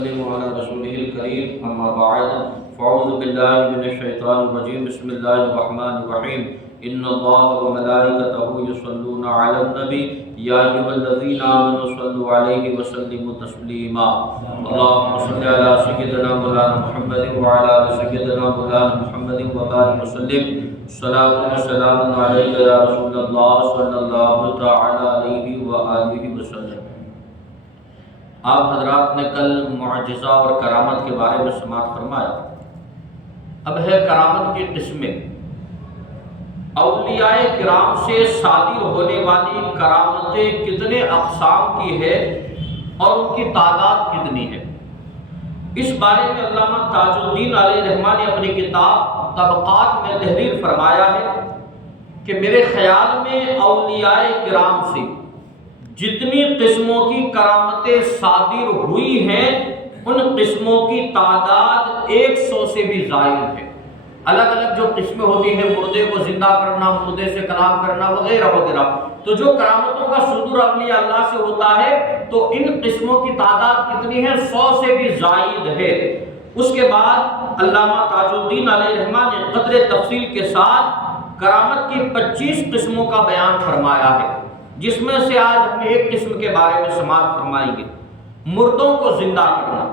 على رسوله الكريم أما بعد فأعوذ بالله من الشيطان الرجيم بسم الله الرحمن الرحيم إن الله وملائكته يصلون على النبي يا أيها الذين آمنوا صلوا عليه وسلموا تسليما اللهم صل على سيدنا مولانا محمد وعلى آل سيدنا مولانا محمد وبارك وسلم صلاة وسلام عليك يا رسول الله صلى الله تعالى عليه وآله وسلم۔ آپ حضرات نے کل معجزہ اور کرامت کے بارے میں سماعت فرمایا۔ اب ہے کرامت کی قسمیں۔ اولیاء کرام سے صادر ہونے والی کرامتیں کتنے اقسام کی ہے اور ان کی تعداد کتنی ہے، اس بارے میں علامہ تاج الدین علیہ رحمہ نے اپنی کتاب طبقات میں تحریر فرمایا ہے کہ میرے خیال میں اولیاء کرام سے جتنی قسموں کی کرامتیں صادر ہوئی ہیں ان قسموں کی تعداد 100 سے بھی زائد ہے۔ الگ الگ جو قسمیں ہوتی ہیں، مردے کو زندہ کرنا، مردے سے کلام کرنا وغیرہ وغیرہ، تو جو کرامتوں کا صدور اولیاء اللہ سے ہوتا ہے تو ان قسموں کی تعداد کتنی ہے؟ 100 سے بھی زائد ہے۔ اس کے بعد علامہ تاج الدین علیہ رحمہ نے قدر تفصیل کے ساتھ کرامت کی 25 قسموں کا بیان فرمایا ہے، جس میں سے آج ہم ایک قسم کے بارے میں سماعت فرمائیں گے، مردوں کو زندہ کرنا۔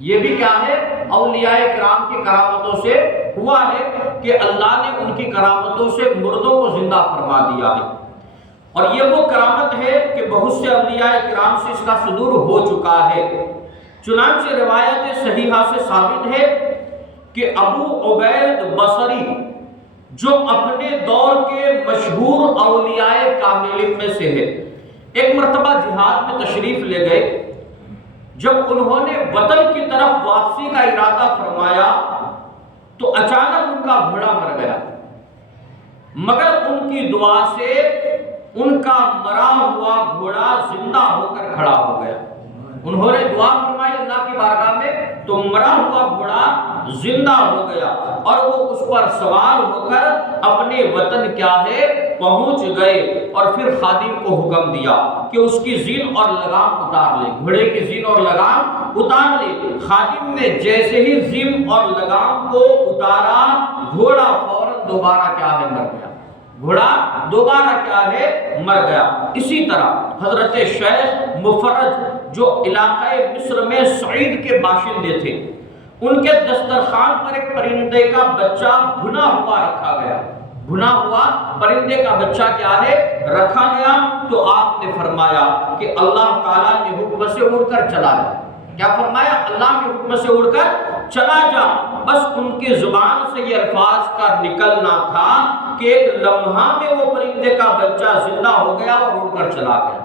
یہ بھی کیا ہے؟ اولیاء کرام کی کرامتوں سے ہوا ہے کہ اللہ نے ان کی کرامتوں سے مردوں کو زندہ فرما دیا ہے، اور یہ وہ کرامت ہے کہ بہت سے اولیاء کرام سے اس کا صدور ہو چکا ہے۔ چنانچہ روایت صحیحہ سے ثابت ہے کہ ابو عبید بصری جو اپنے دور کے مشہور اولیاء کاملین میں سے ہے، ایک مرتبہ جہاد میں تشریف لے گئے۔ جب انہوں نے وطن کی طرف واپسی کا ارادہ فرمایا تو اچانک ان کا گھوڑا مر گیا، مگر ان کی دعا سے ان کا مرا ہوا گھوڑا زندہ ہو کر کھڑا ہو گیا۔ انہوں نے دعا فرمائی اللہ کی بارگاہ میں تو مرا ہوا گھوڑا زندہ ہو گیا، اور وہ اس پر سوار ہو کر اپنے وطن کیا ہے پہنچ گئے، اور پھر خادم کو حکم دیا کہ اس کی زین اور لگام اتار لے، گھوڑے کی زین اور لگام اتار لے۔ خادم نے جیسے ہی زین اور لگام کو اتارا، گھوڑا فوراً دوبارہ کیا ہے مر گیا، گھوڑا دوبارہ کیا ہے مر گیا۔ اسی طرح حضرت شیخ مفرج جو علاقہ مصر میں سعید کے باشندے تھے، ان کے دسترخوان پر ایک پرندے کا بچہ بھنا ہوا رکھا گیا، بھنا ہوا پرندے کا بچہ کیا ہے رکھا گیا، تو آپ نے فرمایا کہ اللہ تعالیٰ کے حکم سے اڑ کر چلا جا۔ کیا فرمایا؟ اللہ کے حکم سے اڑ کر چلا جا۔ بس ان کی زبان سے یہ الفاظ کا نکلنا تھا کہ ایک لمحہ میں وہ پرندے کا بچہ زندہ ہو گیا اور اڑ کر چلا گیا۔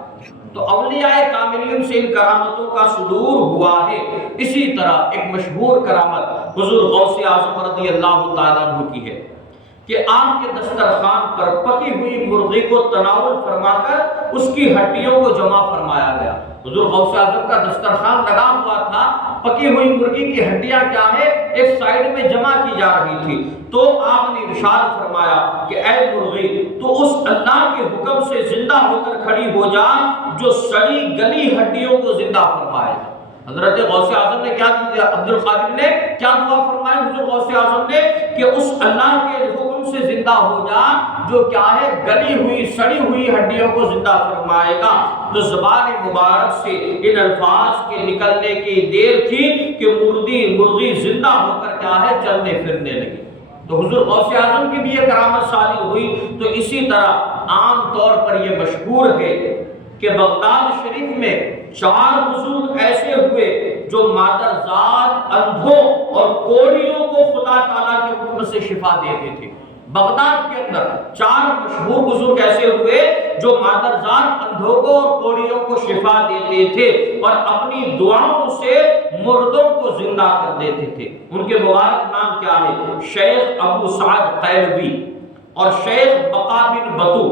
تو اولیاء کاملین سے ان کرامتوں کا صدور ہوا ہے۔ اسی طرح ایک مشہور کرامت حضور غوث اعظم رضی اللہ تعالیٰ عنہ کی ہے کہ آپ کے دسترخوان پر پکی ہوئی مرغی کو تناول فرما کر اس کی ہڈیوں کو جمع فرمایا گیا۔ حضور غوث اعظم کا دسترخوان لگا ہوا تھا، پکی ہوئی مرغی کی ہڈیاں کیا ہے ایک سائیڈ میں جمع کی جا رہی تھی، تو آپ نے ارشاد فرمایا کہ اے مرغی تو اس اللہ کے حکم سے زندہ ہو کر کھڑی ہو جا جو سڑی گلی ہڈیوں کو زندہ فرمائے۔ حضرت غوث اعظم نے کیا کیا؟ عبد القادر نے کیا دعا فرمایا حضور غوث اعظم نے کہ اس اللہ کے حکم سے زندہ ہو جا جو کیا ہے گلی ہوئی سڑی ہوئی ہڈیوں کو زندہ فرمائے گا۔ تو زبان مبارک سے ان الفاظ کے نکلنے کی دیر تھی کہ مرغی زندہ ہو کر کیا ہے چلنے پھرنے لگی۔ تو حضور غوث اعظم کی بھی یہ کرامت صادر ہوئی۔ تو اسی طرح عام طور پر یہ مشہور ہے کہ بغداد شریف میں 4 بزرگ ایسے ہوئے جو مادرزاد، اندھوں اور کوڑیوں کو خدا تعالیٰ کے حکم سے شفا دیتے تھے۔ بغداد کے اندر 4 مشہور بزرگ ایسے ہوئے جو مادرزاد، اندھوں کو اور کوڑیوں کو شفا دیتے تھے اور اپنی دعاؤں سے مردوں کو زندہ کر دیتے تھے۔ ان کے مبارک نام کیا ہے؟ شیخ ابو سعد قیروی اور شیخ بقا بن بطو،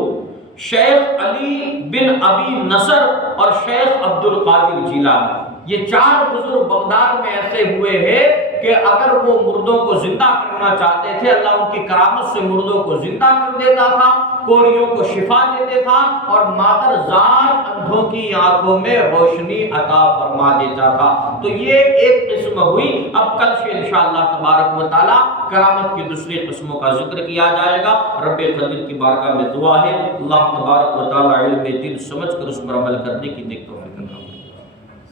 شیخ علی بن ابی نصر اور شیخ عبد القادر جیلانی۔ یہ 4 بزرگ بغداد میں ایسے ہوئے ہیں کہ اگر وہ مردوں کو زندہ کرنا چاہتے تھے اللہ ان کی کرامت سے مردوں کو زندہ کر دیتا تھا، کوڑیوں کو شفا دیتے تھا اور مادر ذات اندھوں کی آنکھوں میں روشنی عطا فرما دیتا تھا۔ تو یہ ایک قسم ہوئی۔ اب کل سے انشاءاللہ تبارک و تعالی کرامت کی دوسری قسموں کا ذکر کیا جائے گا۔ رب قدیر کی بارگاہ میں دعا ہے اللہ تبارک و تعالی علم دل سمجھ کر اس پر عمل کرنے کی نیک توفیق عطا فرمائے۔